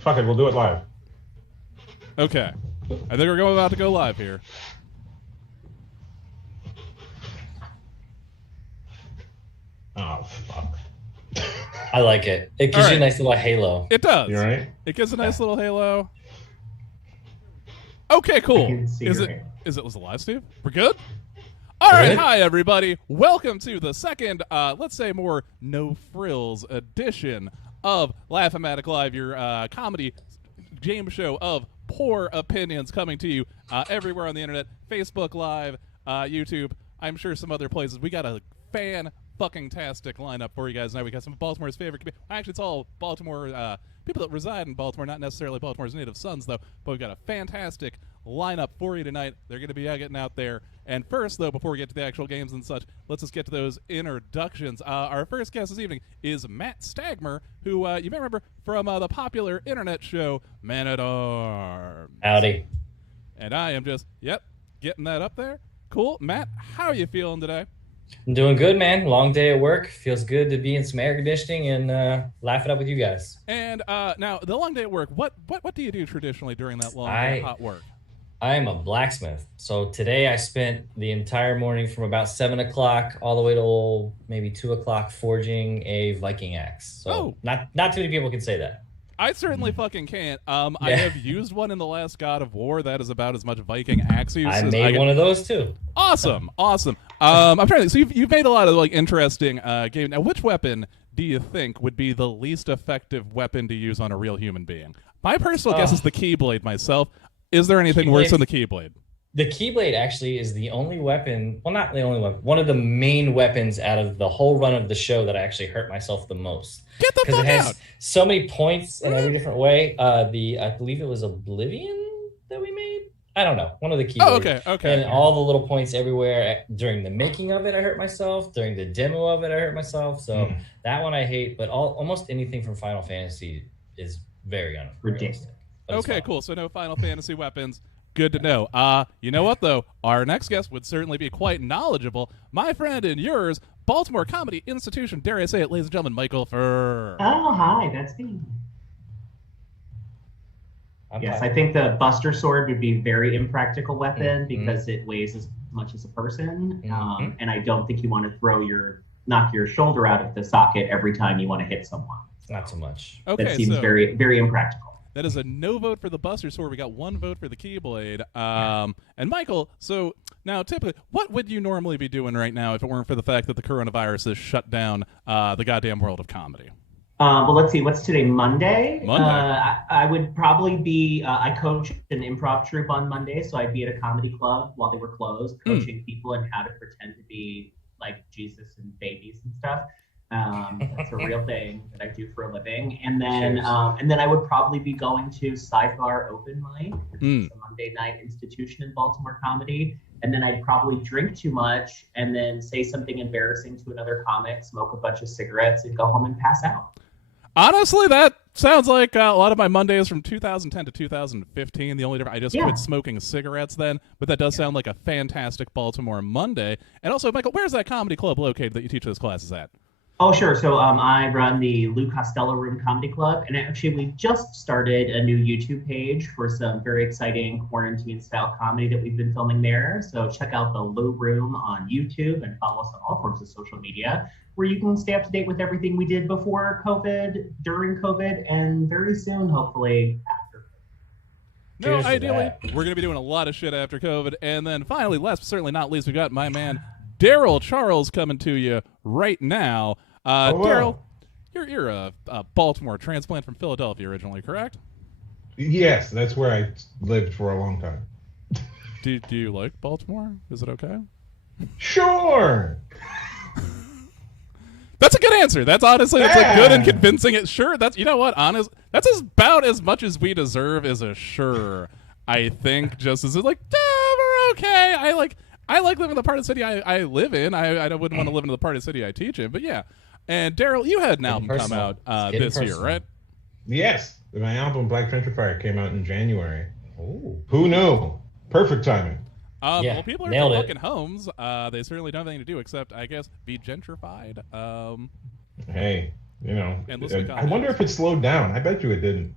Fuck it, we'll do it live. Okay. I think we're about to go live here. Oh, fuck. I like it. It gives you a nice little halo. It does. You all right? It gives a nice little halo. Okay, cool. Was it live, Steve? We're good? All right, hi everybody. Welcome to the second, let's say more no frills edition of Laff-a-matic Live, your comedy game show of poor opinions, coming to you everywhere on the internet, Facebook Live, YouTube, I'm sure some other places. We got a fan-fucking-tastic lineup for you guys tonight. We got some of Baltimore's favorite. Actually, it's all Baltimore people that reside in Baltimore, not necessarily Baltimore's native sons, though. But we've got a fantastic lineup for you tonight. They're going to be getting out there. And first, though, before we get to the actual games and such, let's just get to those introductions. Our first guest this evening is Matt Stagmer, who you may remember from the popular internet show Man at Arms. Howdy. And I am just, getting that up there. Cool. Matt, how are you feeling today? I'm doing good, man. Long day at work. Feels good to be in some air conditioning and laugh it up with you guys. And now, the long day at work, what do you do traditionally during that long day of hot work? I am a blacksmith. So today I spent the entire morning from about 7 o'clock all the way to maybe 2 o'clock forging a Viking axe. So not too many people can say that. I certainly fucking can't. I have used one in the last God of War. That is about as much Viking axe use. I made one of those too. Awesome. I'm trying to think. So you've made a lot of interesting games. Now, which weapon do you think would be the least effective weapon to use on a real human being? My personal guess is the Keyblade myself. Is there anything worse than the Keyblade? The Keyblade actually is the only weapon, well, not the only weapon, one of the main weapons out of the whole run of the show that I actually hurt myself the most. Get the fuck out! Because it has so many points in every different way. I believe it was Oblivion that we made? I don't know. One of the Keyblades. Oh, okay. And all the little points everywhere. During the making of it, I hurt myself. During the demo of it, I hurt myself. So that one I hate, but almost anything from Final Fantasy is very unrealistic. Okay, cool. So no Final Fantasy weapons. Good to know. You know what, though? Our next guest would certainly be quite knowledgeable. My friend and yours, Baltimore Comedy Institution, dare I say it, ladies and gentlemen, Michael Furr. Oh, hi, that's me. Yes, I think the Buster Sword would be a very impractical weapon because it weighs as much as a person. And I don't think you want to knock your shoulder out of the socket every time you want to hit someone. Not so much. Okay, that seems very, very impractical. That is a no vote for the Buster Sword. We got one vote for the Keyblade. And Michael, so now typically, what would you normally be doing right now if it weren't for the fact that the coronavirus has shut down the goddamn world of comedy? Well, let's see. What's today? Monday? I would probably be, I coach an improv troupe on Monday, so I'd be at a comedy club while they were closed, coaching people on how to pretend to be like Jesus and babies and stuff. That's a real thing that I do for a living. And then I would probably be going to Sidebar Open Mic, which is a Monday night institution in Baltimore comedy. And then I'd probably drink too much and then say something embarrassing to another comic, smoke a bunch of cigarettes, and go home and pass out. Honestly, that sounds like a lot of my Mondays from 2010 to 2015. The only difference, I just quit smoking cigarettes then, but that does sound like a fantastic Baltimore Monday. And also, Michael, where's that comedy club located that you teach those classes at? Oh, sure. So I run the Lou Costello Room Comedy Club, and actually we just started a new YouTube page for some very exciting quarantine-style comedy that we've been filming there. So check out the Lou Room on YouTube and follow us on all forms of social media, where you can stay up to date with everything we did before COVID, during COVID, and very soon, hopefully, after COVID. No, ideally, we're going to be doing a lot of shit after COVID. And then finally, last but certainly not least, we got my man, Daryl Charles, coming to you right now. Daryl, you're a Baltimore transplant from Philadelphia originally, correct? Yes, that's where I lived for a long time. Do you like Baltimore? Is it okay? Sure. That's a good answer. That's honestly, it's a good and convincing. Sure, that's, you know what, honest. That's about as much as we deserve as a sure. I think just as like, we're okay. I like living in the part of the city I live in. I wouldn't want to live in the part of the city I teach in, but yeah. And Daryl, you had an album come out this year, right? Yes, my album Black Gentrifier came out in January. Ooh. Who knew? Perfect timing. Well, people are in fucking homes. They certainly don't have anything to do except, I guess, be gentrified. Hey, you know, and I wonder if it slowed down. I bet you it didn't.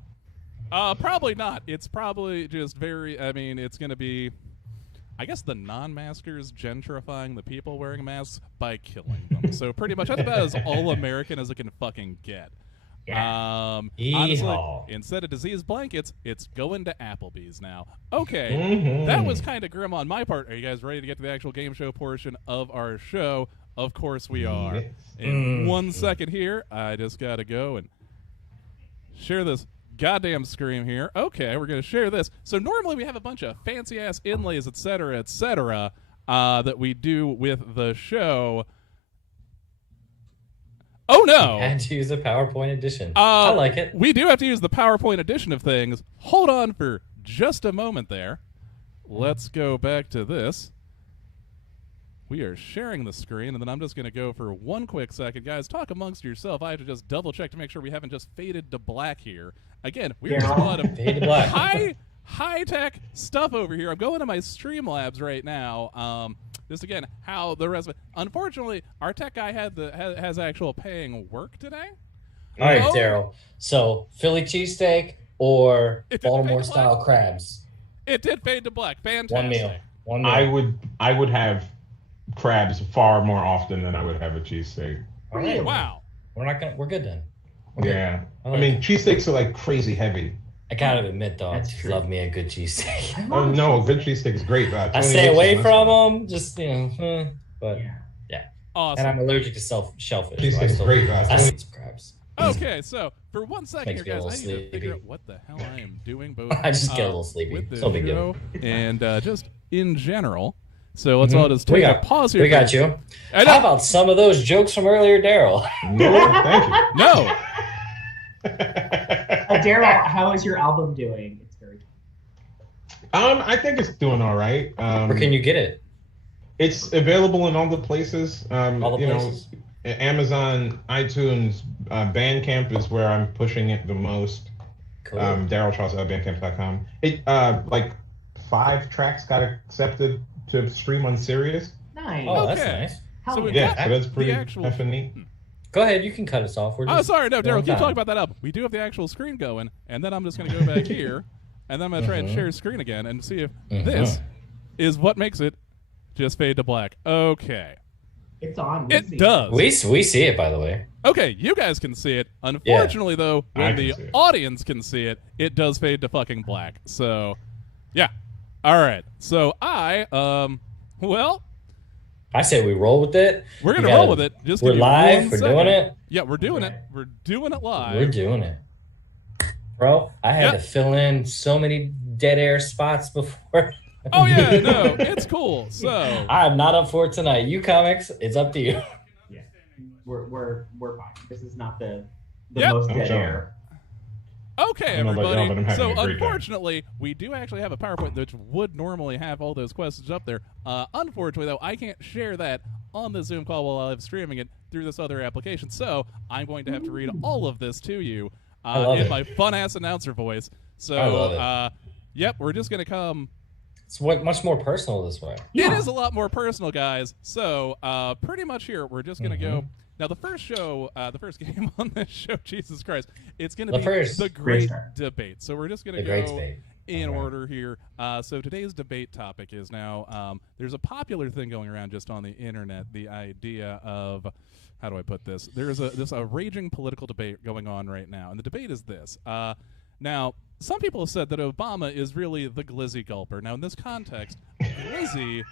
Probably not. It's probably just very. I mean, it's going to be. I guess the non-maskers gentrifying the people wearing masks by killing them. So pretty much that's about as all-American as it can fucking get. Yeah. Honestly, instead of disease blankets, it's going to Applebee's now. Okay, that was kind of grim on my part. Are you guys ready to get to the actual game show portion of our show? Of course we are. Yes. In 1 second here, I just got to go and share this goddamn screen here. Okay, we're going to share this. So normally we have a bunch of fancy-ass inlays, etc., that we do with the show. Oh, no. And to use a PowerPoint edition. I like it. We do have to use the PowerPoint edition of things. Hold on for just a moment there. Let's go back to this. We are sharing the screen, and then I'm just going to go for 1 quick second. Guys, talk amongst yourself. I have to just double-check to make sure we haven't just faded to black here. Again, we're doing a lot of high-tech stuff over here. I'm going to my Streamlabs right now. Just again, how the rest of it. Unfortunately, our tech guy has actual paying work today. All right, Daryl. So Philly cheesesteak or Baltimore-style crabs? It did fade to black. Fantastic. One meal. I would have crabs far more often than I would have a cheesesteak. All right. Wow. We're good then. Yeah. I mean, cheesesteaks are like crazy heavy. I gotta admit, though, I love me a good cheesesteak. Oh no, a good cheesesteak is great. I stay away from them, just but yeah. Awesome. And I'm allergic to shellfish. Cheesesteak is great. I eat some crabs. Okay, so for 1 second here, Makes me a guys, I little need to figure out what the hell I am doing. Both I just get a little sleepy. with the So big deal. and just in general. So let's all just take a pause here. We got you. How about some of those jokes from earlier, Daryl? No, thank you. No. Daryl, how is your album doing? It's very. I think it's doing all right. Where can you get it? It's available in all the places. All the places? Amazon, iTunes, Bandcamp is where I'm pushing it the most. Cool. Daryl Charles at bandcamp.com. It like 5 tracks got accepted to stream on Sirius. Nice. Oh, Okay. that's nice. So we've Yeah, got so that's pretty the actual. effing neat. Go ahead, you can cut us off. We're just Sorry, no, Daryl, keep time. talking about that album. We do have the actual screen going, and then I'm just going to go back here, and then I'm going to try and share screen again and see if this is what makes it just fade to black. Okay. It's on. It does. We see it, by the way. Okay, you guys can see it. Unfortunately, though, I when can the see it. audience can see it, it does fade to fucking black. So, yeah. All right. So well, I say we roll with it. we're going to roll with it. Just We're give me live. 1 We're second. doing it. Yeah, we're doing it. We're doing it live. We're doing it. Bro, I had to fill in so many dead air spots before. Oh, yeah, no, it's cool. So, I'm not up for it tonight. You comics, it's up to you. Yeah, we're fine. This is not the Yep. most I'm dead sure. air. okay, I don't know about y'all, but I'm everybody. So, having a great day. unfortunately, we do actually have a PowerPoint which would normally have all those questions up there. Unfortunately, though, I can't share that on the Zoom call while I'm streaming it through this other application. So, I'm going to have to read all of this to you in my fun-ass announcer voice. So, I love it. Yep, we're just going to come. It's much more personal this way. It is a lot more personal, guys. So, pretty much here, we're just going to go. Now, the first show, the first game on this show, Jesus Christ, it's going to be the Great Debate. So, we're just going to go in order here. So, today's debate topic is now there's a popular thing going around just on the internet, the idea of, how do I put this? There's a raging political debate going on right now. And the debate is this. Now, some people have said that Obama is really the glizzy gulper. Now, in this context, glizzy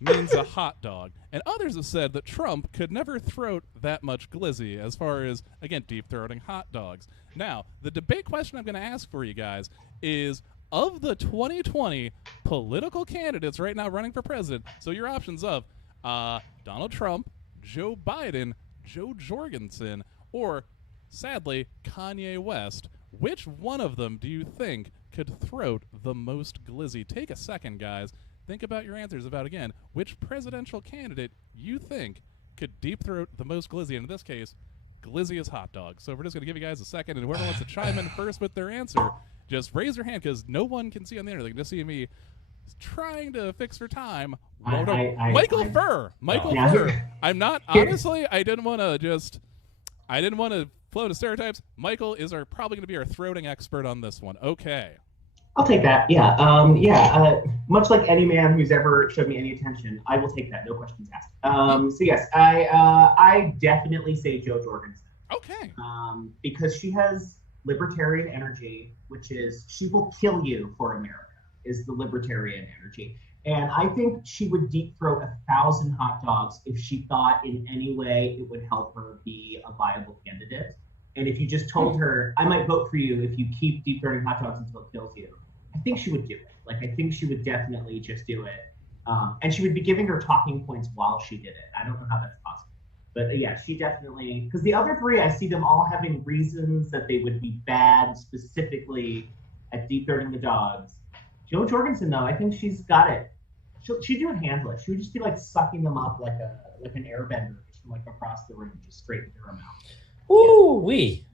means a hot dog. And others have said that Trump could never throat that much glizzy as far as, again, deep-throating hot dogs. Now, the debate question I'm going to ask for you guys is, of the 2020 political candidates right now running for president, so your options of Donald Trump, Joe Biden, Joe Jorgensen, or, sadly, Kanye West, which one of them do you think could throat the most glizzy? Take a second, guys. Think about your answers about, again, which presidential candidate you think could deep throat the most glizzy. And in this case, glizzy is hot dog. So we're just going to give you guys a second, and whoever wants to chime in first with their answer, just raise your hand, because no one can see on the internet. They can just see me trying to fix for time. Michael Furr. I'm not, honestly, I didn't want to flow to stereotypes. Michael is probably going to be our throating expert on this one. Okay. I'll take that. Yeah. Much like any man who's ever showed me any attention, I will take that. No questions asked. So yes, I definitely say Jo Jorgensen. Okay. Because she has libertarian energy, which is she will kill you for America, is the libertarian energy. And I think she would deep throat 1,000 hot dogs if she thought in any way it would help her be a viable candidate. And if you just told her, I might vote for you if you keep deep throating hot dogs until it kills you, I think she would do it. Like, I think she would definitely just do it. And she would be giving her talking points while she did it. I don't know how that's possible. But yeah, she definitely, because the other three, I see them all having reasons that they would be bad specifically at deep throating the dogs. Jo Jorgensen, though, I think she's got it. She'd do it handless. She would just be like sucking them up like an airbender just from like across the room, just straight into her mouth. Ooh, wee.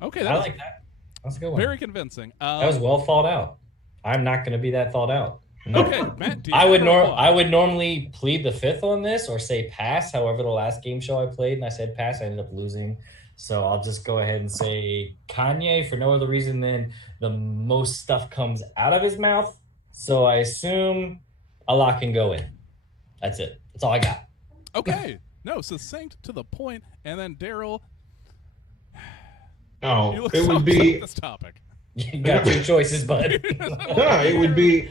Okay, I like that. That's a good one. Very convincing. That was well thought out. I'm not going to be that thought out. No. Okay, Matt. I would normally plead the fifth on this or say pass. However, the last game show I played and I said pass, I ended up losing. So I'll just go ahead and say Kanye for no other reason than the most stuff comes out of his mouth. So I assume a lot can go in. That's it. That's all I got. Okay. No, succinct to the point. And then Daryl. Oh, it would be this topic. You got two choices, bud. No, it would be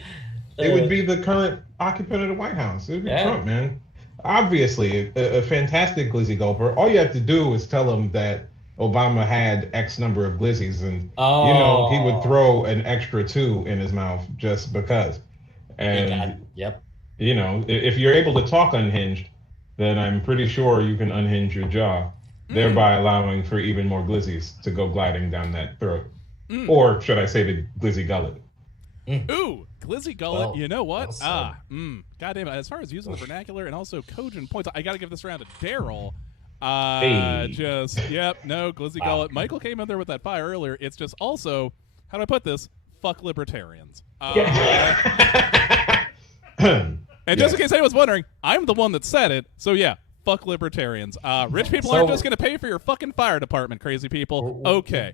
the current occupant of the White House. It would be Trump, man. Obviously, a fantastic glizzy gulper. All you have to do is tell him that Obama had X number of glizzies, and he would throw an extra 2 in his mouth just because. And if you're able to talk unhinged, then I'm pretty sure you can unhinge your jaw, thereby allowing for even more glizzies to go gliding down that throat. Or should I say the glizzy gullet? Ooh, glizzy gullet. Well, you know what? well Goddamn. As far as using the vernacular and also cogent points, I got to give this round to Daryl. Glizzy gullet. Michael came in there with that fire earlier. It's just also, how do I put this? Fuck libertarians. And just in case anyone's wondering, I'm the one that said it. So yeah, fuck libertarians. Rich people aren't just going to pay for your fucking fire department, crazy people. Okay.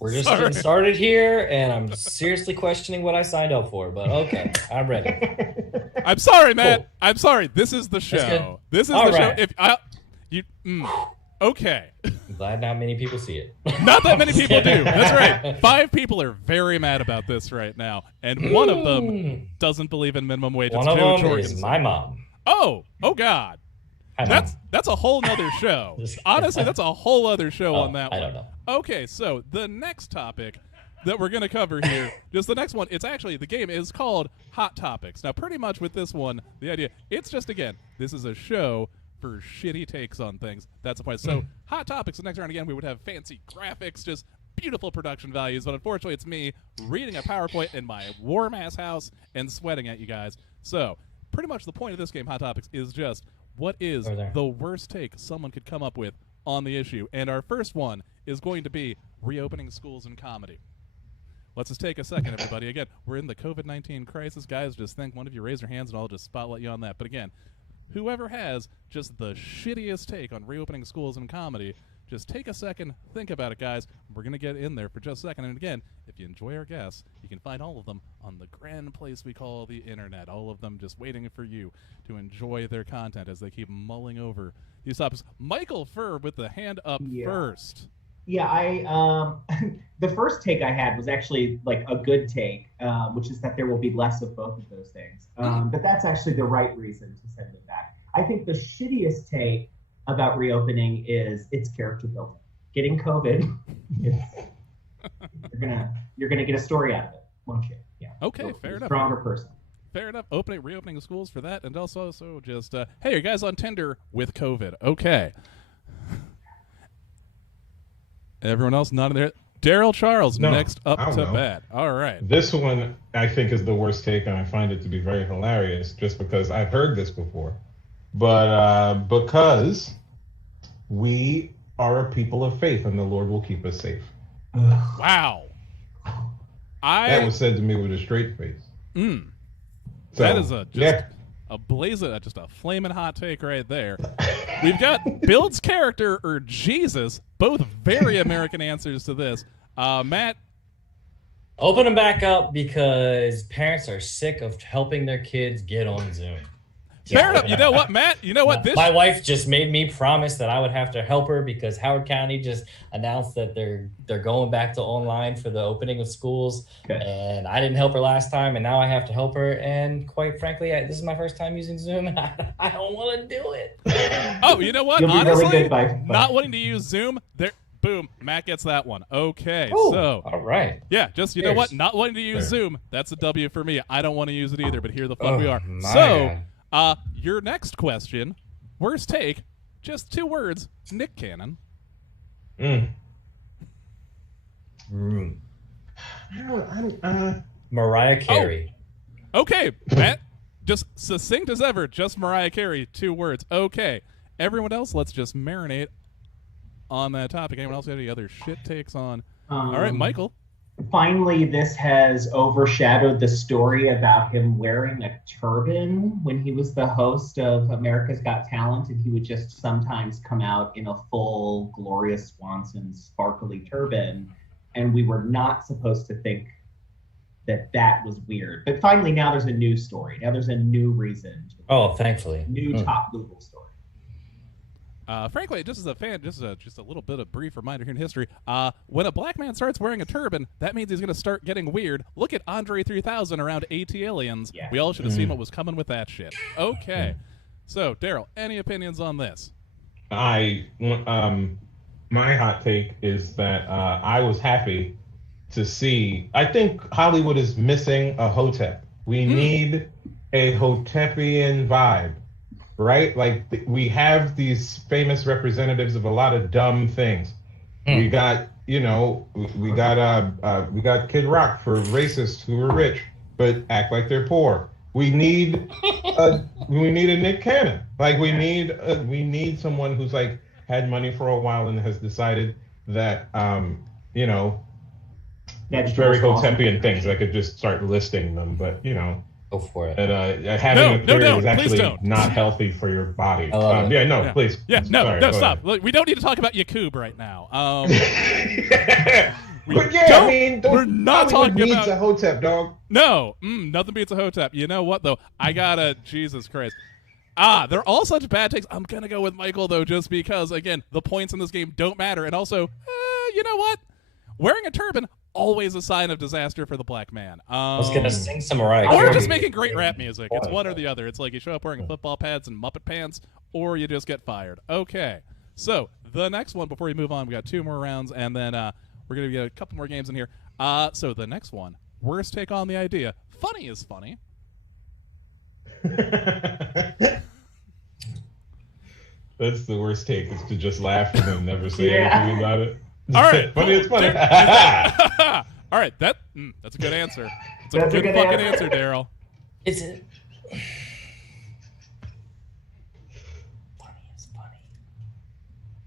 We're just getting started here, and I'm seriously questioning what I signed up for, but okay, I'm ready. I'm sorry, Matt. Cool. I'm sorry. This is the show. This is the show. Okay. I'm glad not many people see it. Not that many people do. That's right. 5 people are very mad about this right now, and one of them doesn't believe in minimum wage. One of them is my mom. Oh God. That's a whole nother show. Honestly, that's a whole other show on that one. I don't know. Okay, so the next topic that we're going to cover here, just the next one, it's actually, the game is called Hot Topics. Now, pretty much with this one, the idea, it's just, again, this is a show for shitty takes on things. That's the point. So, Hot Topics, the next round, again, we would have fancy graphics, just beautiful production values, but unfortunately, it's me reading a PowerPoint in my warm-ass house and sweating at you guys. So, pretty much the point of this game, Hot Topics, is just, what is the worst take someone could come up with on the issue? And our first one is going to be reopening schools and comedy. Let's just take a second, everybody. Again, we're in the COVID-19 crisis. Guys, just think one of you raise your hands and I'll just spotlight you on that. But again, whoever has just the shittiest take on reopening schools and comedy, just take a second, think about it, guys. We're going to get in there for just a second. And again, if you enjoy our guests, you can find all of them on the grand place we call the internet. All of them just waiting for you to enjoy their content as they keep mulling over these topics. Michael Furr with the hand up first. Yeah, the first take I had was actually like a good take, which is that there will be less of both of those things. But that's actually the right reason to send it back. I think the shittiest take about reopening is it's character building. Getting COVID, you're gonna get a story out of it, won't you? Yeah. Okay, fair enough. Stronger person. Fair enough. Reopening the schools for that, and also just hey, are you guys on Tinder with COVID? Okay. Everyone else not in there. Daryl Charles next up to bat. All right. This one I think is the worst take, and I find it to be very hilarious just because I've heard this before. But because we are a people of faith and the Lord will keep us safe. Wow. That was said to me with a straight face. So, that is a blaze, just a flaming hot take right there. We've got builds character or Jesus, both very American answers to this. Matt? Open them back up because parents are sick of helping their kids get on Zoom. Fair enough. You know what, Matt? You know what? My wife just made me promise that I would have to help her because Howard County just announced that they're going back to online for the opening of schools. Okay. And I didn't help her last time, and now I have to help her. And quite frankly, this is my first time using Zoom, and I don't want to do it. Oh, you know what? You'll honestly, be really good not wanting to use Zoom, boom, Matt gets that one. Okay, Ooh, so all right. Yeah, just you know what? Not wanting to use Zoom, that's a W for me. I don't want to use it either, but here the fuck we are. So, your next question, worst take, just 2 words, Nick Cannon. Mariah Carey. Oh. Okay, Matt, just succinct as ever, just Mariah Carey, 2 words. Okay, everyone else, let's just marinate on that topic. Anyone else have any other shit takes on? All right, Michael. Finally, this has overshadowed the story about him wearing a turban when he was the host of America's Got Talent, and he would just sometimes come out in a full Gloria Swanson sparkly turban, and we were not supposed to think that was weird. But finally, now there's a new story. Now there's a new reason. Thankfully. New top Google story. Frankly, just as a fan, just a little bit of brief reminder here in history. When a black man starts wearing a turban, that means he's going to start getting weird. Look at Andre 3000 around AT Aliens. Yeah. We all should have seen what was coming with that shit. Okay. So, Daryl, any opinions on this? My hot take is that I was happy to see. I think Hollywood is missing a Hotep. We need a Hotepian vibe. Right? Like we have these famous representatives of a lot of dumb things. We got, we got Kid Rock for racists who are rich but act like they're poor. We need a Nick Cannon. Like we need someone who's like had money for a while and has decided that that's very Hotepian things. I could just start listing them, but Go for it. That having a career is actually not healthy for your body. Please. Yeah, stop. Look, we don't need to talk about Yakub right now. We're not talking about a Hotep, dog. No, nothing beats a Hotep. You know what though? I gotta. Jesus Christ. They're all such bad takes. I'm gonna go with Michael though, just because again, the points in this game don't matter, and also, you know what? Wearing a turban. Always a sign of disaster for the black man. I was going to sing some Mariah Carey. Or just making great rap music. It's one or the other. It's like you show up wearing football pads and Muppet pants, or you just get fired. Okay. So, the next one, before we move on, we got 2 more rounds, and then we're going to get a couple more games in here. So, the next one, worst take on the idea. Funny is funny. That's the worst take, is to just laugh and then never say anything about it. All right. Funny, it's funny. All right, that's a good answer. It's a good fucking answer, Daryl. Is it? Funny is funny.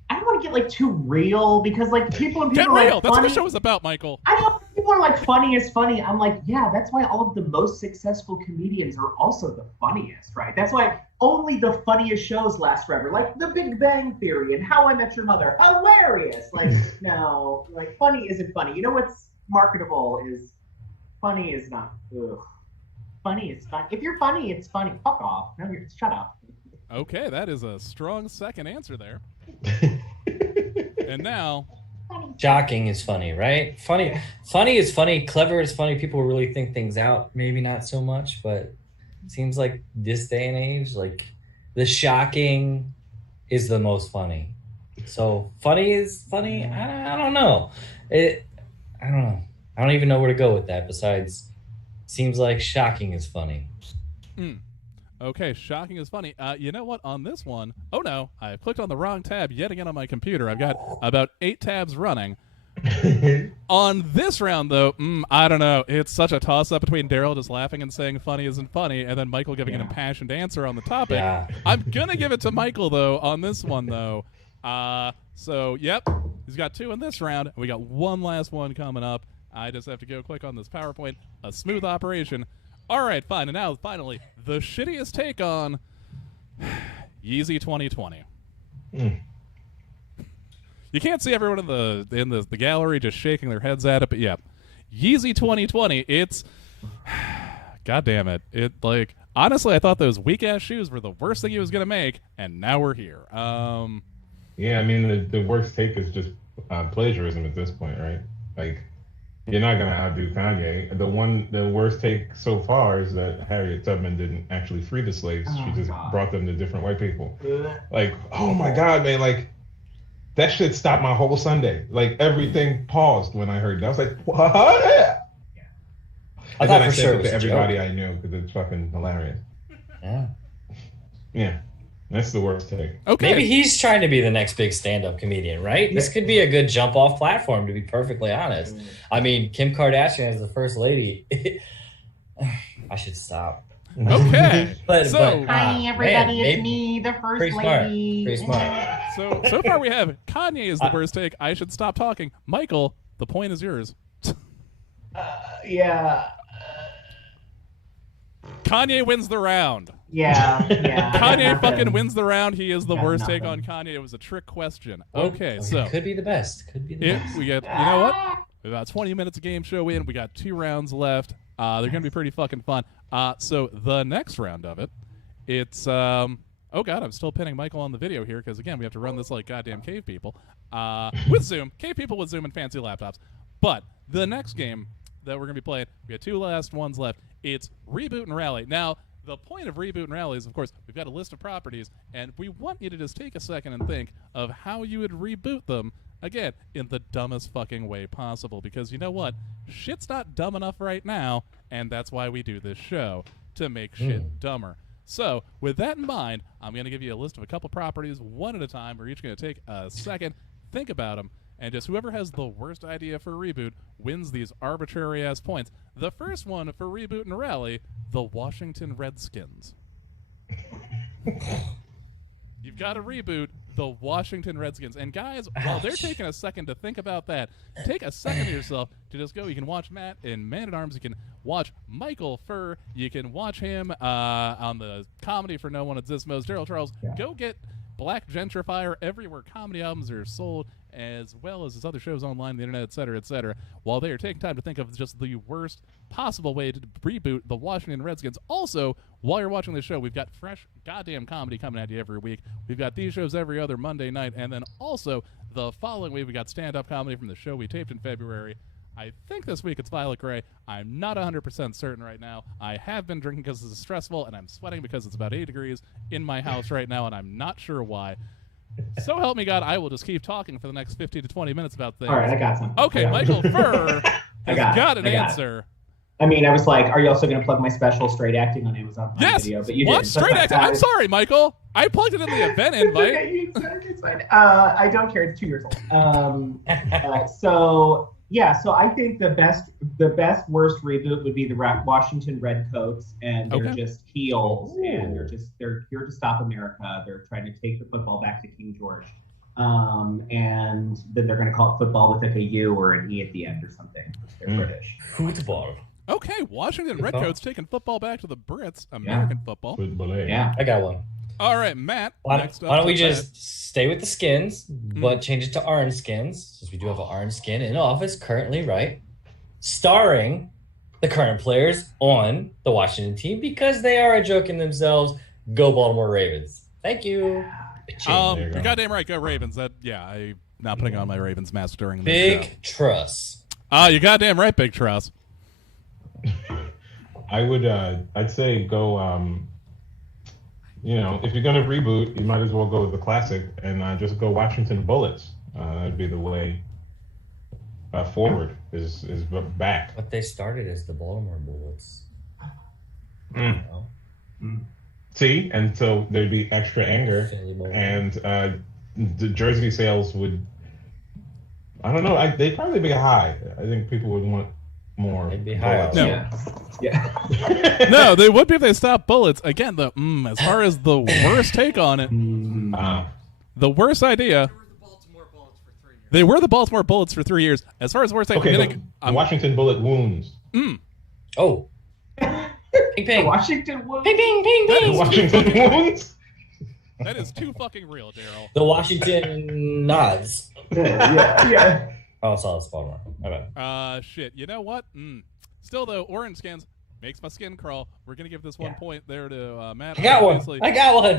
I don't want to get too real because people get real. That's funny. what the show is about, Michael. I know people are funny is funny. I'm yeah, that's why all of the most successful comedians are also the funniest, right? That's why only the funniest shows last forever, like The Big Bang Theory and How I Met Your Mother. Hilarious. No, funny isn't funny. You know what's marketable is funny is not. Ugh. Funny is fun. If you're funny, it's funny. Fuck off. No, shut up. Okay, that is a strong second answer there. And now, shocking is funny, right? Funny is funny. Clever is funny. People really think things out. Maybe not so much, but it seems like this day and age, the shocking is the most funny. So funny is funny. I don't know. I don't know. I don't even know where to go with that. Besides, seems like shocking is funny. Okay, shocking is funny. You know what? On this one, oh no, I clicked on the wrong tab yet again on my computer. I've got about 8 tabs running. On this round, though, I don't know. It's such a toss-up between Daryl just laughing and saying funny isn't funny, and then Michael giving an impassioned answer on the topic. Yeah. I'm going to give it to Michael, though, on this one, though. So, yep, he's got 2 in this round, and we got one last one coming up. I just have to go click on this PowerPoint. A smooth operation. All right, fine. And now, finally, the shittiest take on Yeezy 2020. You can't see everyone in the gallery just shaking their heads at it, but yeah, Yeezy 2020. It's God damn it. It like honestly, I thought those weak ass shoes were the worst thing he was gonna make, and now we're here. Yeah, I mean the worst take is just plagiarism at this point, right? Like you're not gonna outdo Kanye. The worst take so far is that Harriet Tubman didn't actually free the slaves. She just brought them to different white people. Like, oh my God, man, like. That shit stopped my whole Sunday. Like everything paused when I heard that. I was like, "What?" I and thought then I for said sure it it was to a everybody joke. I knew because it's fucking hilarious. Yeah. Yeah, that's the worst take. Okay. Maybe he's trying to be the next big stand-up comedian, right? This could be a good jump-off platform, to be perfectly honest. I mean, Kim Kardashian as the first lady. I should stop. Okay. But Hi, everybody, man, it's me, the first Pretty smart. lady. Pretty smart. So far we have Kanye is the worst take. I should stop talking. Michael, the point is yours. Yeah. Kanye wins the round. Yeah. Kanye fucking wins the round. He is the Got worst take on nothing. Kanye. It was a trick question. Well, Okay, so could be the best. Could be the best. we get. You know what? About 20 minutes of game show in. We got 2 rounds left. They're gonna be pretty fucking fun. So the next round of it, it's oh god, I'm still pinning Michael on the video here because again we have to run this like goddamn cave people with Zoom, cave people with Zoom and fancy laptops. But the next game that we're gonna be playing, we got 2 last ones left. It's Reboot and Rally. Now the point of Reboot and Rally is, of course, we've got a list of properties, and we want you to just take a second and think of how you would reboot them. Again, in the dumbest fucking way possible, because you know what? Shit's not dumb enough right now, and that's why we do this show, to make shit dumber. So, with that in mind, I'm going to give you a list of a couple properties, one at a time. We're each going to take a second, think about them, and just whoever has the worst idea for a reboot wins these arbitrary-ass points. The first one for Reboot and Rally, the Washington Redskins. You've got to reboot the Washington Redskins. And guys, while they're taking a second to think about that, take a second to yourself to just go. You can watch Matt in Man at Arms. You can watch Michael Furr. You can watch him on the Comedy for No One Exists Most. Daryl Charles. Go get Black Gentrifier everywhere comedy albums are sold, as well as his other shows online, the internet, etc., while they are taking time to think of just the worst possible way to reboot the Washington Redskins. Also, while you're watching this show, we've got fresh goddamn comedy coming at you every week. We've got these shows every other Monday night, and then also the following week we got stand-up comedy from the show we taped in February. I think this week it's Violet Gray. I'm not 100% certain right now. I have been drinking because this is stressful, and I'm sweating because it's about 8 degrees in my house right now, and I'm not sure why. So help me God, I will just keep talking for the next 15 to 20 minutes about things. All right, I got something. Okay, Michael Furr has got an answer. I mean, I was like, are you also going to plug my special Straight Acting on Amazon Prime Yes. Video? But you What? didn't. Straight Acting? I'm sorry, Michael. I plugged it in the event invite. Okay, it's fine. I don't care. It's 2 years old. So I think the best worst reboot would be the Washington Redcoats, and they're just heels, and they're here to stop America. They're trying to take the football back to King George, and then they're going to call it football with like a U or an E at the end or something. They're British. Football. Okay, Washington Redcoats taking football back to the Brits, American football. Yeah, I got one. All right, Matt. Why next up don't we to just stay with the skins, but change it to orange skins, since we do have an orange skin in office currently, right? Starring the current players on the Washington team because they are a joke in themselves. Go Baltimore Ravens. Thank you. You're goddamn right. Go Ravens. I'm not putting on my Ravens mask during the Big Truss. You're goddamn right, Big Truss. I'd say go. If you're gonna reboot, you might as well go with the classic and just go Washington Bullets. That'd be the way forward. Is back. But they started as the Baltimore Bullets. See, and so there'd be extra anger, and the jersey sales would. I don't know. They'd probably be high. I think people would want more. They'd be high. No. Yeah. No, they would be if they stopped bullets. Again, as far as the worst take on it, the worst idea. They were the Baltimore Bullets for 3 years. As far as the worst take, the Washington Bullet wounds. Oh. Ping, ping. Washington Wounds. Ping, ping, ping, ping. Washington wounds. That is too fucking real, Daryl. The Washington nods. Yeah. Oh, I saw the spot wrong. Okay. Shit. You know what? Still though, orange skins makes my skin crawl. We're gonna give this 1 point there to Matt. I got one.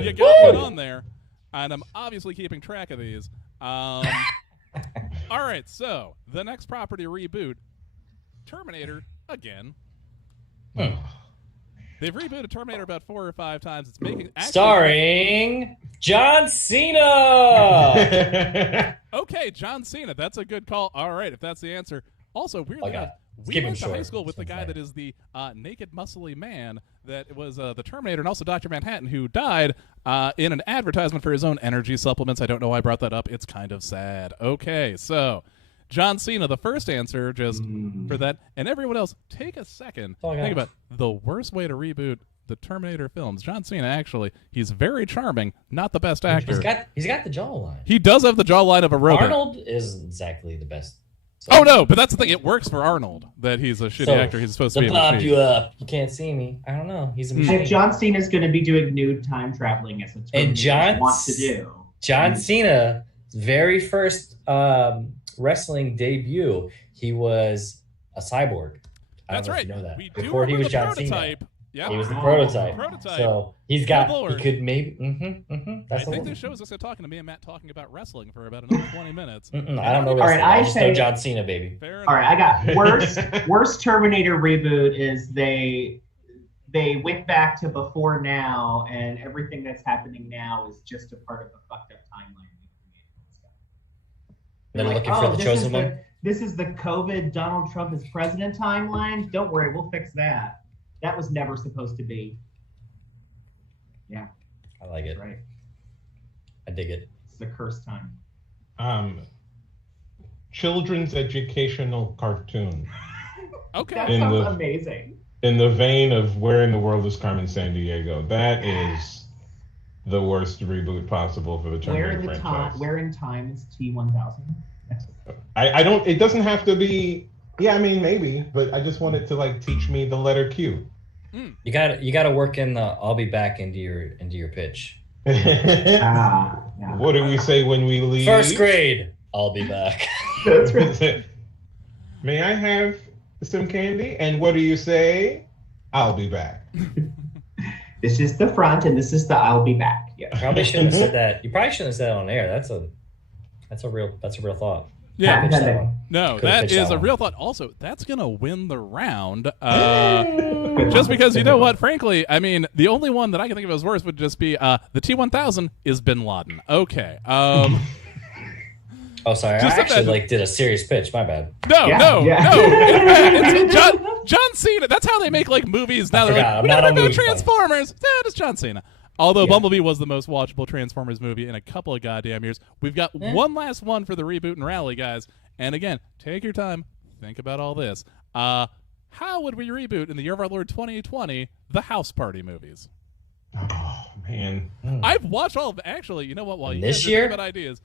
You got one on there, and I'm obviously keeping track of these. All right. So the next property reboot, Terminator again. They've rebooted Terminator about 4 or 5 times. It's making starring John Cena. Okay, John Cena. That's a good call. All right, if that's the answer. Also, weirdly enough, we went to high school with the guy that is the naked, muscly man that was the Terminator and also Dr. Manhattan, who died in an advertisement for his own energy supplements. I don't know why I brought that up. It's kind of sad. Okay, so John Cena, the first answer, just for that. And everyone else, take a second. Think about the worst way to reboot the Terminator films. John Cena, actually, he's very charming, not the best actor. He's got the jawline. He does have the jawline of a robot. Arnold isn't exactly the best. So. Oh, no, but that's the thing. It works for Arnold that he's a shitty actor. He's supposed to be a machine. You up. You can't see me. I don't know. He's a machine. If John Cena's going to be doing nude time traveling as a Terminator wants to do. John Cena's very first wrestling debut, he was a cyborg. That's right. You know that. We Before do he was the John prototype. Cena. Yep. He was the prototype. So he could maybe. I think this show is us talking to me and Matt talking about wrestling for about another 20 minutes. I don't know. All right, I say John Cena, baby. All right, I got worst Terminator reboot is they went back to before now, and everything that's happening now is just a part of a fucked up timeline. They're looking for the chosen one. This is the COVID Donald Trump is president timeline. Don't worry, we'll fix that. That was never supposed to be. Yeah. I like it. Right. I dig it. It's the cursed time. Children's educational cartoon. Okay. That sounds amazing. In the vein of Where in the World is Carmen Sandiego? That is the worst reboot possible for the Terminator franchise. Where in time is T-1000? I don't. It doesn't have to be. Yeah, I mean maybe, but I just wanted to teach me the letter Q. You got to work in the "I'll be back" into your pitch. Yeah. What do we say when we leave? First grade. I'll be back. That's right. May I have some candy? And what do you say? I'll be back. This is the front, and this is the I'll be back. Yeah. Probably shouldn't have said that. You probably shouldn't have said that on air. That's a real thought. Yeah, no, that is a real thought. Also, that's gonna win the round. Just because you know what? Frankly, I mean, the only one that I can think of as worse would just be the T-1000 is Bin Laden. Okay. Oh, sorry. I actually did a serious pitch. My bad. No. It's John Cena. That's how they make movies now. They're like, we never know Transformers. It's John Cena. Although Bumblebee was the most watchable Transformers movie in a couple of goddamn years. We've got one last one for the Reboot and Rally, guys. And again, take your time. Think about all this. How would we reboot in the year of our Lord 2020 the House Party movies? Oh, man. I've watched all of them. Actually, you know what? While you guys are thinking about ideas,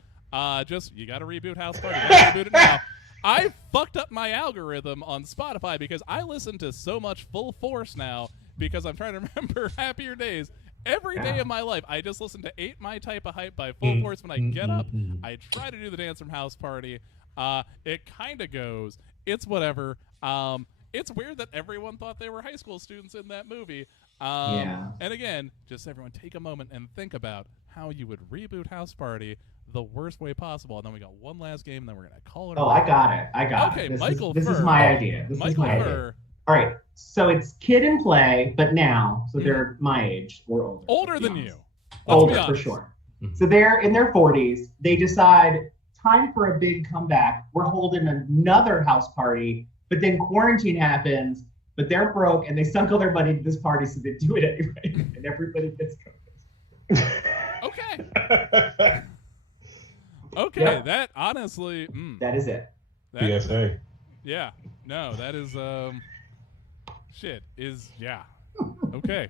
you got to reboot House Party. You got to reboot it now. I fucked up my algorithm on Spotify because I listen to so much Full Force now because I'm trying to remember happier days. Every day of my life, I just listen to 8 My Type of Hype by Full Force when I get up. I try to do the dance from House Party. It kind of goes. It's whatever. It's weird that everyone thought they were high school students in that movie. And again, just everyone take a moment and think about how you would reboot House Party the worst way possible. And then we got one last game, and then we're going to call it. Oh, I got it. Okay, this Michael This Furr. is my idea. Michael Furr. All right, so it's Kid and Play, but now, so they're my age or older. Older than you. Older, for sure. So they're in their 40s. They decide, time for a big comeback. We're holding another house party, but then quarantine happens, but they're broke, and they sunk all their money into this party, so they do it anyway, and everybody gets COVID. Okay. Okay, that honestly... that is it. PSA. Yeah. No, that is... Shit is okay.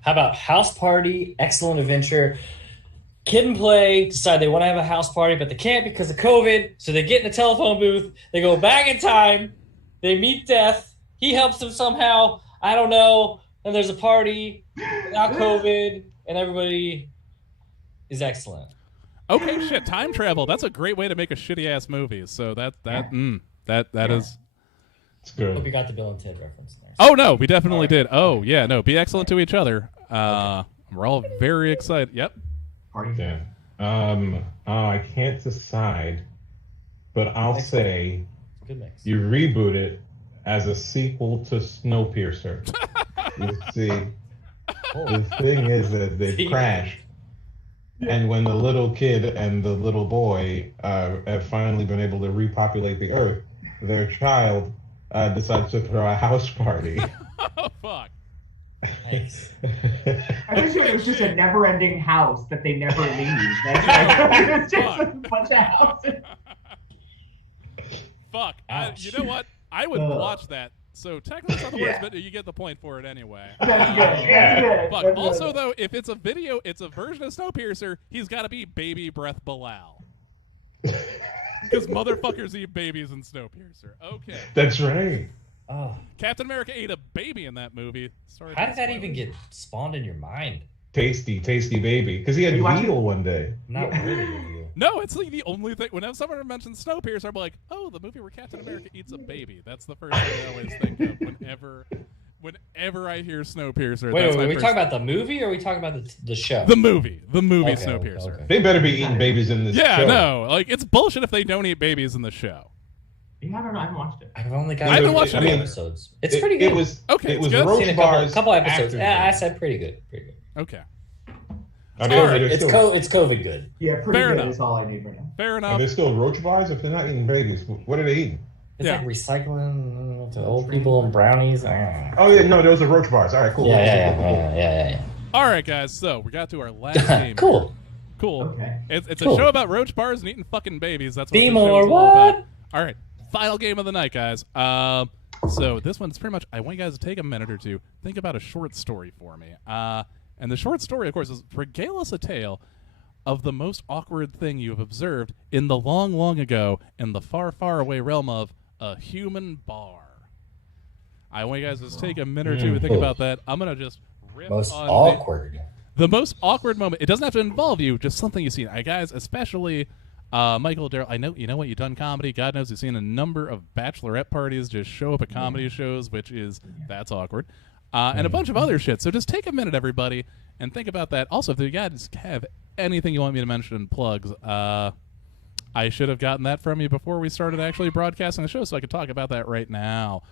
How about House Party, Excellent Adventure? Kid and Play decide they want to have a house party, but they can't because of COVID. So they get in the telephone booth. They go back in time. They meet Death. He helps them somehow. I don't know. and there's a party without COVID, and everybody is excellent. Okay, shit. Time travel. That's a great way to make a shitty ass movie. So that is. It's good. Hope you got the Bill and Ted reference there. Oh no, we definitely did. Oh yeah, no. Be excellent to each other. We're all very excited. Yep. Yeah. I can't decide, but I'll say Good mix. you reboot it as a sequel to Snowpiercer. You see, the thing is that they crashed, and when the little kid and the little boy have finally been able to repopulate the Earth, their child decides to throw a house party. Oh fuck. Nice. I wish it was just a never-ending house that they never leave. That's right. It's just a bunch of houses. Fuck. You know what? I would watch that. So technically it's not the worst, but you get the point for it anyway. That's good. That's good. Fuck. That's Also, good. though, if it's a video, it's a version of Snowpiercer, he's got to be Baby Breath Bilal. Because motherfuckers eat babies in Snowpiercer. Okay. That's right. Oh, Captain America ate a baby in that movie. Sorry. how did that even get spawned in your mind? Tasty baby. Because he had You watch veal one day. Not really with you. No, it's like the only thing. Whenever someone mentions Snowpiercer, I'm like, oh, the movie where Captain America eats a baby. That's the first thing I always think of whenever I hear Snowpiercer. Wait, that's are my we first... talking about the movie or are we talking about the show? The movie Okay, Snowpiercer. okay. They better be eating babies in this Yeah, show. no, like it's bullshit if they don't eat babies in the show. Yeah, I don't know. I haven't watched it. I've only got I haven't watched couple it. episodes. It's pretty good. It was Okay, It it's was good. Roach Seen a Bar's couple episodes. acting Yeah, I good. said pretty good. Pretty good. Okay, Are they- All are right, they It's still- it's COVID good. Yeah, pretty Fair good enough. is all I need right now. fair Are enough. there still roach bars? If they're not eating babies, what are they eating? It's Yeah. like recycling to old people and brownies. Yeah, Oh yeah, no, those are roach bars. All right, cool. yeah. All right, guys. So we got to our last game. Cool. Cool. Okay. It's Cool. a show about roach bars and eating fucking babies. That's what Be this more show's all what? about. All right, final game of the night, guys. So this one's pretty much. I want you guys to take a minute or two, think about a short story for me. And the short story, of course, is regale us a tale of the most awkward thing you have observed in the long, long ago in the far, far away realm of a human bar. I want you guys to just take a minute or two to think about that. I'm gonna just riff Most on awkward. the most awkward moment. It doesn't have to involve you, just something you've seen. Guys, especially Michael, Daryl, I know you know what, you've done comedy. God knows you've seen a number of bachelorette parties just show up at comedy shows, which is, that's awkward. And a bunch of other shit. So just take a minute, everybody, and think about that. Also, if you guys have anything you want me to mention in plugs, I should have gotten that from you before we started actually broadcasting the show, so I could talk about that right now.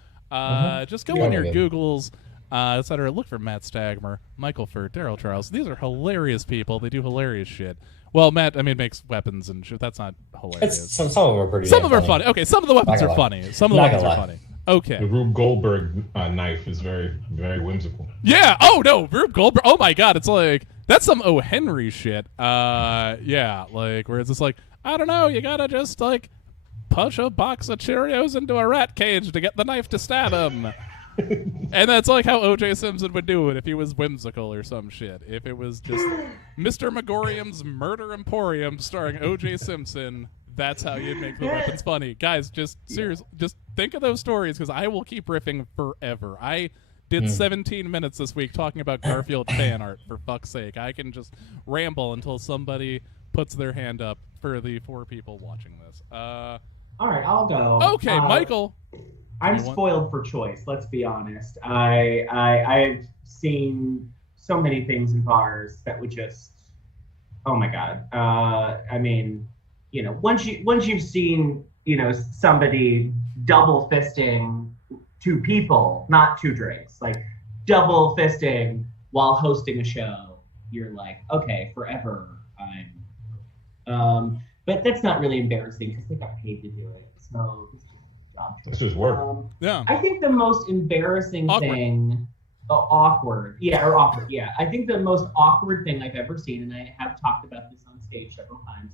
Just go on your Googles, etc. Look for Matt Stagmer, Michael Furt, Daryl Charles. These are hilarious people. They do hilarious shit. Well, Matt, I mean, makes weapons and shit. That's not hilarious. Some of them are pretty. Some of them are funny. Okay, some of the weapons are funny. Some of the weapons are funny. Okay. The Rube Goldberg knife is very, very whimsical. Yeah. Oh no, Rube Goldberg. Oh my God, it's like that's some O. Henry shit. Yeah, like where it's just like I don't know, you gotta just like push a box of Cheerios into a rat cage to get the knife to stab him. And that's like how O.J. Simpson would do it if he was whimsical or some shit. If it was just Mr. Megorium's Murder Emporium starring O.J. Simpson, that's how you'd make the weapons funny. Guys, just seriously, just think of those stories because I will keep riffing forever. I did 17 minutes this week talking about Garfield fan art, for fuck's sake. I can just ramble until somebody puts their hand up for the 4 people watching this. All right, I'll go. Okay, Michael. I'm spoiled for choice. Let's be honest. I've seen so many things in bars that would just, oh my God. I mean, you know, once you've seen, you know, somebody double fisting 2 people, not 2 drinks, like double fisting while hosting a show, you're like, okay, forever but that's not really embarrassing because they got paid to do it. So it's just a job. This is work. Yeah. I think the most embarrassing thing, awkward. Yeah. I think the most awkward thing I've ever seen, and I have talked about this on stage several times,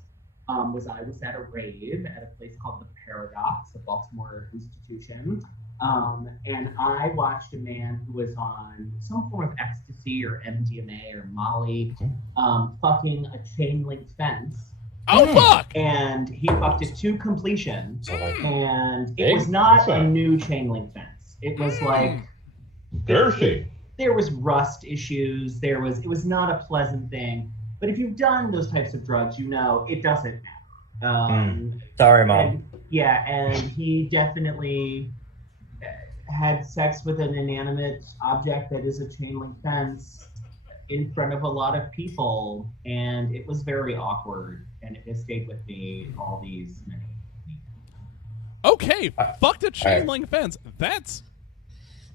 was I was at a rave at a place called the Paradox, a Baltimore institution. And I watched a man who was on some form of ecstasy or MDMA or Molly, fucking a chain link fence. Oh, fuck! And he fucked it to completion. And it Big? was not a new chain link fence. It was like Girthy. there was rust issues. It was not a pleasant thing. But if you've done those types of drugs, you know it doesn't matter. Sorry, Mom. And he definitely had sex with an inanimate object that is a chain link fence in front of a lot of people, and it was very awkward, and it has stayed with me all these many weeks. Okay, fuck the chain link fence.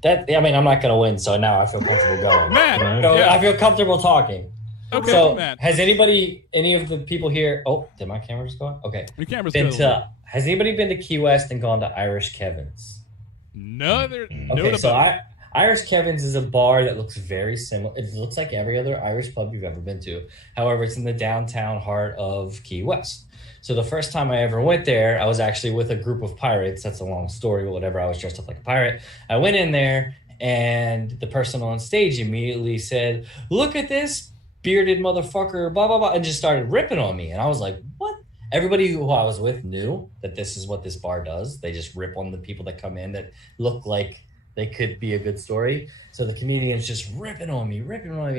I mean, I'm not going to win, so now I feel comfortable going. Matt, I feel comfortable talking. Okay, so Matt. Has any of the people here? Oh, did my camera just go on? Okay. Your camera's good. Has anybody been to Key West and gone to Irish Kevin's? No, Okay, so Irish Kevin's is a bar that looks very similar. It looks like every other Irish pub you've ever been to. However, it's in the downtown heart of Key West. So the first time I ever went there, I was actually with a group of pirates. That's a long story, but whatever. I was dressed up like a pirate. I went in there, and the person on stage immediately said, "Look at this bearded motherfucker, blah, blah, blah," and just started ripping on me. And I was like, what? Everybody who I was with knew that this is what this bar does. They just rip on the people that come in that look like they could be a good story. So the comedian's just ripping on me.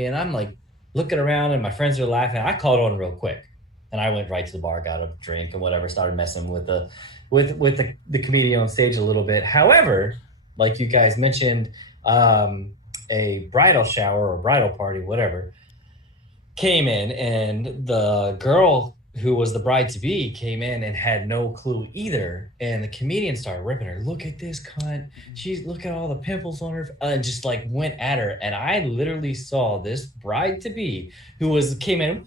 And I'm like looking around, and my friends are laughing. I caught on real quick. And I went right to the bar, got a drink and whatever, started messing with the comedian on stage a little bit. However, like you guys mentioned, a bridal shower or bridal party, whatever, came in, and the girl who was the bride-to-be came in and had no clue either. And the comedian started ripping her. "Look at this cunt. Look at all the pimples on her," and just like went at her. And I literally saw this bride-to-be who came in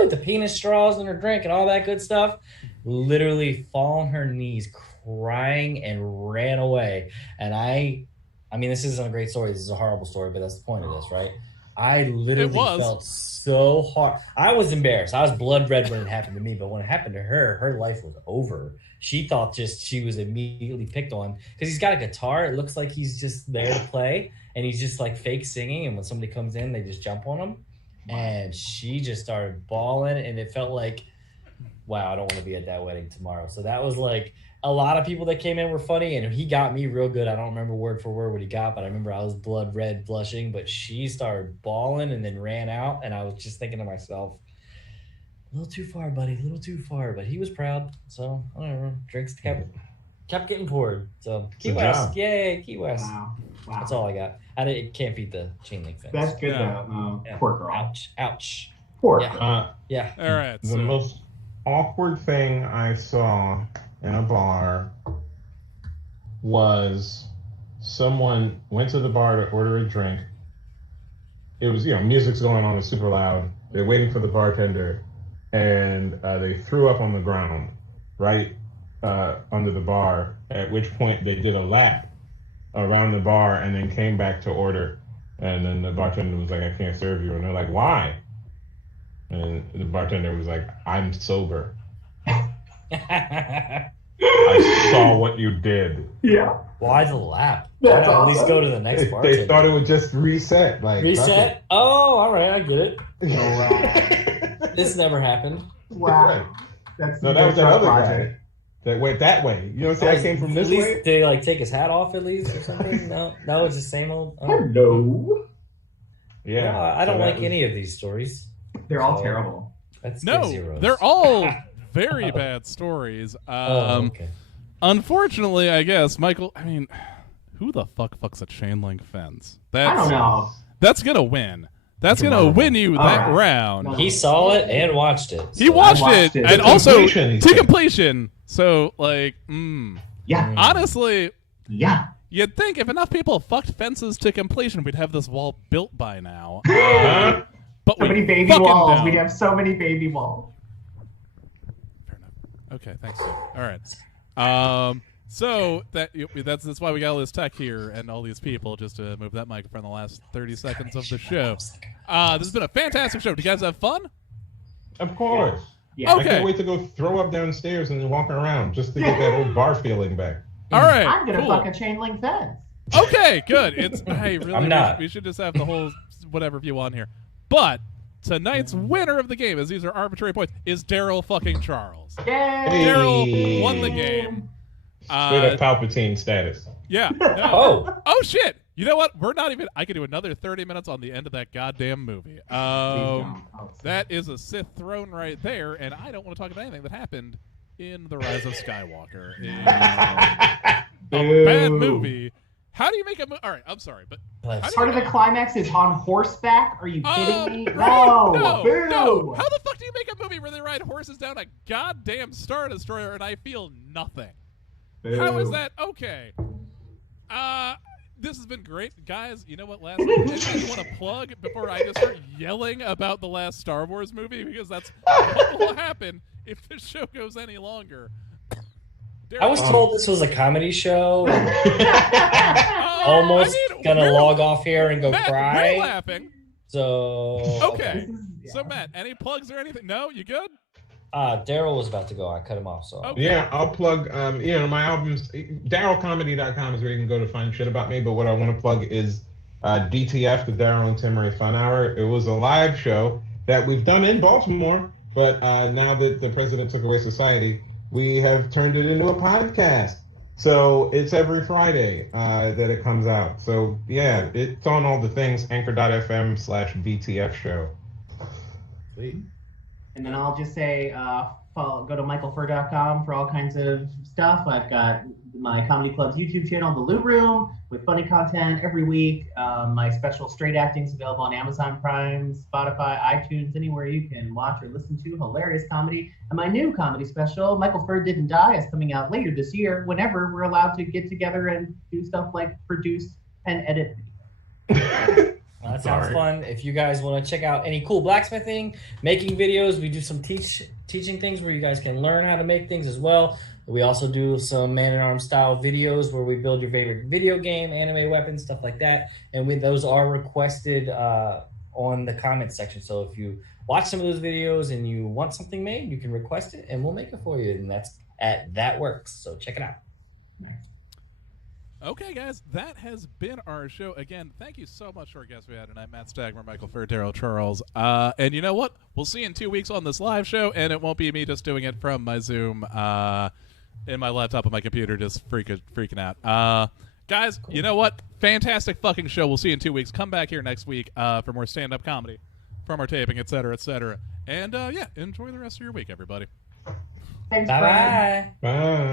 with the penis straws in her drink and all that good stuff, literally fall on her knees crying and ran away. And I mean, this isn't a great story. This is a horrible story, but that's the point of this, right? I literally felt so hard. I was embarrassed. I was blood red when it happened to me, but when it happened to her, her life was over. She thought she was immediately picked on because he's got a guitar. It looks like he's just there to play, and he's just like fake singing. And when somebody comes in, they just jump on him. And she just started bawling, and it felt like, wow, I don't want to be at that wedding tomorrow. So that was like, a lot of people that came in were funny, and he got me real good. I don't remember word for word what he got, but I remember I was blood red blushing, but she started bawling and then ran out, and I was just thinking to myself, a little too far, buddy, a little too far. But he was proud, so whatever. Drinks kept getting poured. So Key West, yay, Key West. Wow. That's all I got. It can't beat the chain link fence. That's good though. Poor girl. Ouch. Poor girl. Yeah. All right. The most awkward thing I saw in a bar was someone went to the bar to order a drink. It was, music's going on, it's super loud. They're waiting for the bartender, and they threw up on the ground right under the bar, at which point they did a lap around the bar and then came back to order. And then the bartender was like, "I can't serve you." And they're like, "Why?" And the bartender was like, "I'm sober. I saw what you did." Yeah. Why the lap? That's awesome. At least go to the next part. They thought it would just reset. Reset? Oh, all right, I get it. Wow. This never happened. Wow. Right. That was that other guy that went that way. You know what I'm saying? I came from this way. Did they take his hat off at least or something? No, that was the same old. Hello. Yeah. No, I don't like any of these stories. They're all terrible. That's no, they're all very bad stories. Okay. Unfortunately, I guess, Michael, I mean, who the fuck fucks a chain link fence? I don't know. That's going to win. That's going to win you that round. No. He saw it and watched it. He watched it, and also to completion. completion. So, Yeah. honestly, Yeah. you'd think if enough people fucked fences to completion, we'd have this wall built by now. But So many baby fucking walls. don't. We'd have so many baby walls. Fair enough. Okay, thanks, Steve. All right. So that's why we got all this tech here and all these people just to move that microphone the last 30 seconds of the show. This has been a fantastic show. Do you guys have fun? Of course. Yeah. Okay. I can't wait to go throw up downstairs and then walk around just to get that old bar feeling back. All right. I'm gonna cool. fuck a chain link fence. Okay, good. Hey, really, I'm not. we should just have the whole whatever view on here. But tonight's winner of the game, as these are arbitrary points, is Daryl fucking Charles. Yay! Daryl won the game. Straight up Palpatine status. Yeah. No. Oh, Shit. You know what? We're not even. I could do another 30 minutes on the end of that goddamn movie. That is a Sith throne right there, and I don't want to talk about anything that happened in The Rise of Skywalker. A bad movie. How do you make a movie? All right, I'm sorry, but part of the climax is on horseback. Are you kidding me? No. No. How the fuck do you make a movie where they ride horses down a goddamn Star Destroyer and I feel nothing? Boo. How is that okay? This has been great, guys. You know what? Last anything you want to plug before I just start yelling about the last Star Wars movie, because that's what will happen if this show goes any longer. I was told this was a comedy show. Almost gonna log off here and go Matt, cry. We're laughing. So okay. So Matt, any plugs or anything? No, you good? Daryl was about to go. I cut him off. So okay. Yeah, I'll plug. My albums. DarylComedy.com is where you can go to find shit about me. But what I want to plug is DTF, the Daryl and Tim Ray Fun Hour. It was a live show that we've done in Baltimore, but now that the president took away society, we have turned it into a podcast. So it's every Friday that it comes out. So yeah, it's on all the things. Anchor.fm/DTF show. Sweet. And then I'll just say, go to michaelfur.com for all kinds of stuff. I've got my Comedy Club's YouTube channel, The Loot Room, with funny content every week. My special Straight Acting's available on Amazon Prime, Spotify, iTunes, anywhere you can watch or listen to hilarious comedy. And my new comedy special, Michael Fur Didn't Die, is coming out later this year, whenever we're allowed to get together and do stuff like produce and edit. That sounds fun. If you guys want to check out any cool blacksmithing, making videos, we do some teaching things where you guys can learn how to make things as well. We also do some man-at-arms style videos where we build your favorite video game, anime weapons, stuff like that. And those are requested on the comment section. So if you watch some of those videos and you want something made, you can request it and we'll make it for you. And that's at That Works. So check it out. Okay, guys, that has been our show. Again, thank you so much to our guests we had tonight, Matt Stagmer, Michael Fur, Daryl Charles. And you know what? We'll see you in 2 weeks on this live show, and it won't be me just doing it from my Zoom in my laptop on my computer just freaking out. Guys, cool. You know what? Fantastic fucking show. We'll see you in 2 weeks. Come back here next week for more stand-up comedy from our taping, et cetera, et cetera. And, yeah, enjoy the rest of your week, everybody. Thanks, Bye-bye. Bye.